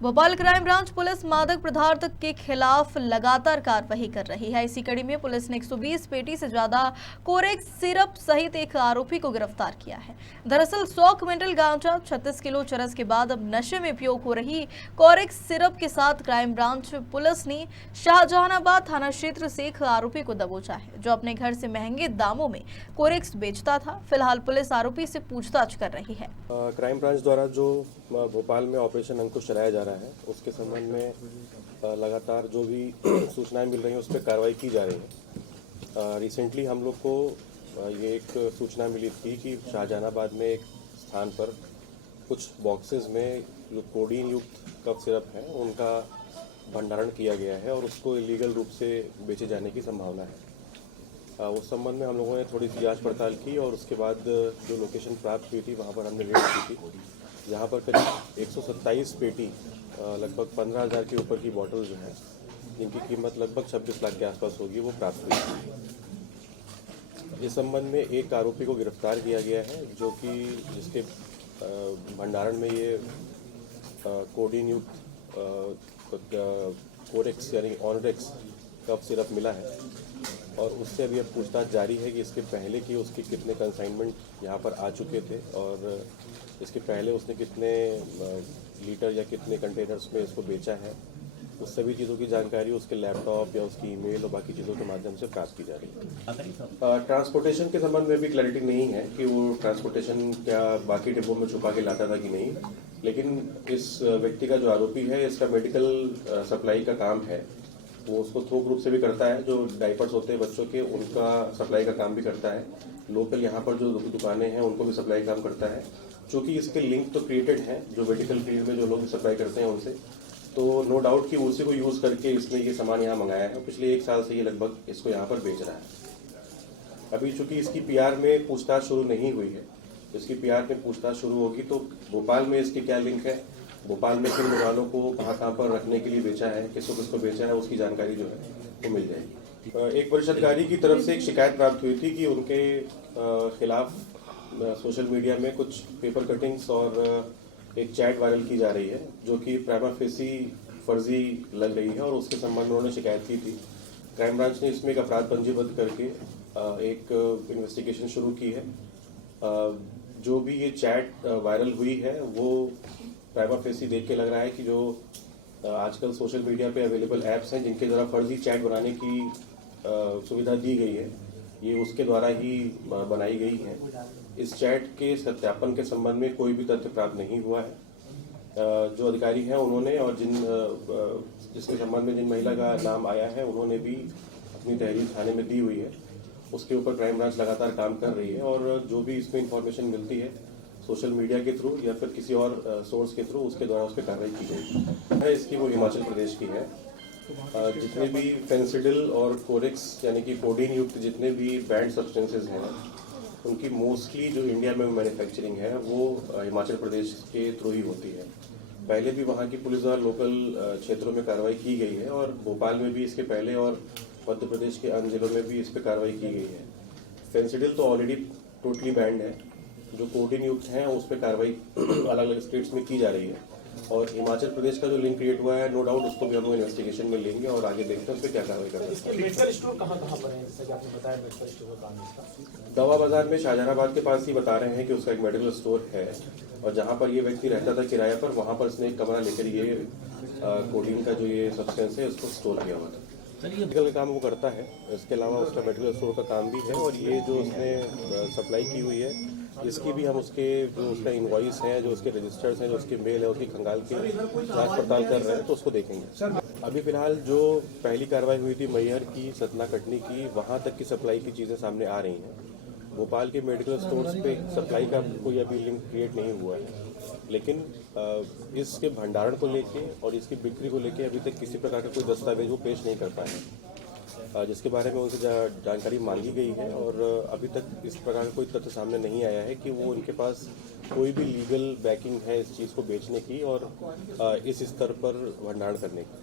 Bhopal crime branch police मादक पदार्थ के खिलाफ लगातार कार्रवाई कर रही है। इसी कड़ी में पुलिस ने 120 पेटी से ज्यादा कोरेक्स सिरप सहित एक आरोपी को गिरफ्तार किया है। दरअसल 100 क्विंटल गांजा, 36 किलो चरस के बाद अब नशे में उपयोग हो रही कोरेक्स सिरप के साथ क्राइम ब्रांच पुलिस ने शाहजहानाबाद थाना क्षेत्र से एक आरोपी को दबोचा है, जो अपने घर से महंगे दामों में कोरेक्स बेचता था। फिलहाल पुलिस आरोपी से पूछताछ कर रही है। क्राइम ब्रांच द्वारा जो भोपाल में ऑपरेशन अंकुश चलाया जा रहा है, उसके संबंध में लगातार जो भी सूचनाएं मिल रही हैं उस पर कार्रवाई की जा रही है। रिसेंटली हम लोग को ये एक सूचना मिली थी कि शाहजहानाबाद में एक स्थान पर कुछ बॉक्सेस में जो कोडीन युक्त कफ सिरप है उनका भंडारण किया गया है और उसको इलीगल रूप से बेचे जाने की संभावना है। उस संबंध में हम लोगों ने थोड़ी सी जांच पड़ताल की और उसके बाद जो लोकेशन प्राप्त हुई थी वहाँ पर हमने रेड की थी, जहाँ पर करीब 127 पेटी लगभग 15,000 के ऊपर की बॉटल जो है, जिनकी कीमत लगभग 26 लाख के आसपास होगी, वो प्राप्त हुई थी। इस संबंध में एक आरोपी को गिरफ्तार किया गया है, जो कि जिसके भंडारण में ये कोडीन युक्त कोरेक्स यानी ऑनरेक्स कफ सिरप मिला है और उससे अभी अब पूछताछ जारी है कि इसके पहले की उसके कितने कंसाइनमेंट यहाँ पर आ चुके थे और इसके पहले उसने कितने लीटर या कितने कंटेनर्स में इसको बेचा है। उस सभी चीज़ों की जानकारी उसके लैपटॉप या उसकी ईमेल और बाकी चीज़ों के माध्यम से प्राप्त की जा रही है। ट्रांसपोर्टेशन के संबंध में भी क्लैरिटी नहीं है कि वो ट्रांसपोर्टेशन क्या बाकी डिब्बों में छुपा के लाता था कि नहीं, लेकिन इस व्यक्ति का जो आरोपी है, इसका मेडिकल सप्लाई का काम है। वो उसको थोक रूप से भी करता है, जो डायपर्स होते हैं बच्चों के उनका सप्लाई का काम भी करता है। लोकल यहाँ पर जो दुकानें हैं उनको भी सप्लाई काम करता है। चूँकि इसके लिंक तो क्रिएटेड हैं जो मेडिकल फील्ड में जो लोग सप्लाई करते हैं उनसे, तो नो डाउट कि उसी को यूज़ करके इसने ये सामान यहाँ मंगाया है। पिछले 1 साल से ये लगभग इसको यहाँ पर बेच रहा है। अभी चूँकि इसकी पीआर में पूछताछ शुरू नहीं हुई है, इसकी पीआर में पूछताछ शुरू होगी तो भोपाल में इसके क्या लिंक है, भोपाल में किन दुकानों को कहाँ पर रखने के लिए बेचा है, किसको बेचा है, उसकी जानकारी जो है वो मिल जाएगी। एक वरिष्ठ अधिकारी की तरफ से एक शिकायत प्राप्त हुई थी कि उनके खिलाफ सोशल मीडिया में कुछ पेपर कटिंग्स और एक चैट वायरल की जा रही है, जो कि प्राइमा फेसी फर्जी लग रही है और उसके संबंध में उन्होंने शिकायत की थी। क्राइम ब्रांच ने इसमें एक अपराध पंजीबद्ध करके एक इन्वेस्टिगेशन शुरू की है। जो भी ये चैट वायरल हुई है वो प्राइमा फेसी देख के लग रहा है कि जो आजकल सोशल मीडिया पे अवेलेबल ऐप्स हैं जिनके द्वारा फर्जी चैट बनाने की सुविधा दी गई है, ये उसके द्वारा ही बनाई गई है। इस चैट के सत्यापन के संबंध में कोई भी तथ्य प्राप्त नहीं हुआ है। जो अधिकारी हैं उन्होंने और जिसके संबंध में जिन महिला का नाम आया है उन्होंने भी अपनी तहरीर थाने में दी हुई है। उसके ऊपर क्राइम ब्रांच लगातार काम कर रही है और जो भी इसमें इंफॉर्मेशन मिलती है सोशल मीडिया के थ्रू या फिर किसी और सोर्स के थ्रू, उसके द्वारा उस पर कार्रवाई की जाएगी। इसकी वो हिमाचल प्रदेश की है। जितने भी फेंसिडिल और कोरेक्स यानी कि कोडीन युक्त जितने भी बैंड सब्सटेंसेज हैं, उनकी मोस्टली जो इंडिया में मैन्युफैक्चरिंग है वो हिमाचल प्रदेश के थ्रू ही होती है। पहले भी वहाँ की पुलिस द्वारा लोकल क्षेत्रों में कार्रवाई की गई है और भोपाल में भी इसके पहले और मध्य प्रदेश के अन्य जिलों में भी इस पर कार्रवाई की गई है। फेंसिडिल तो ऑलरेडी टोटली बैंड है। जो कोडीन युक्त हैं उस पर कार्रवाई अलग अलग स्टेट्स में की जा रही है और हिमाचल प्रदेश का जो लिंक क्रिएट हुआ है, नो डाउट उसको भी हम लोग इन्वेस्टिगेशन में लेंगे और आगे देखते हैं उस पर क्या कार्रवाई करना है। मेडिकल स्टोर कहाँ पर है, जैसे कि आपने बताया मेडिकल स्टोर का काम इसका? दवा बाजार में शाहजहानाबाद के पास ही बता रहे हैं कि उसका एक मेडिकल स्टोर है और जहाँ पर ये व्यक्ति रहता था किराया पर, वहाँ पर उसने एक कमरा लेकर ये कोडीन का जो ये सब्सटेंस है उसको स्टोर किया हुआ था। मेडिकल का काम वो करता है, इसके अलावा उसका मेडिकल स्टोर का काम भी है और ये जो उसने सप्लाई की हुई है इसकी भी हम उसके जो उसका इनवॉइस है, जो उसके रजिस्टर्स हैं, जो उसके मेल है, उसकी खंगाल के जांच पड़ताल कर रहे हैं, तो उसको देखेंगे। अभी फिलहाल जो पहली कार्रवाई हुई थी मैहर की, सतना कटनी की, वहाँ तक की सप्लाई की चीज़ें सामने आ रही हैं। भोपाल के मेडिकल स्टोर्स पे सप्लाई का कोई अभी लिंक क्रिएट नहीं हुआ है, लेकिन इसके भंडारण को लेके और इसकी बिक्री को लेके अभी तक किसी प्रकार का कोई दस्तावेज वो पेश नहीं कर पाए, जिसके बारे में उनसे जानकारी मांगी गई है और अभी तक इस प्रकार का कोई तथ्य सामने नहीं आया है कि वो उनके पास कोई भी लीगल बैकिंग है इस चीज़ को बेचने की और इस स्तर पर भंडारण करने की।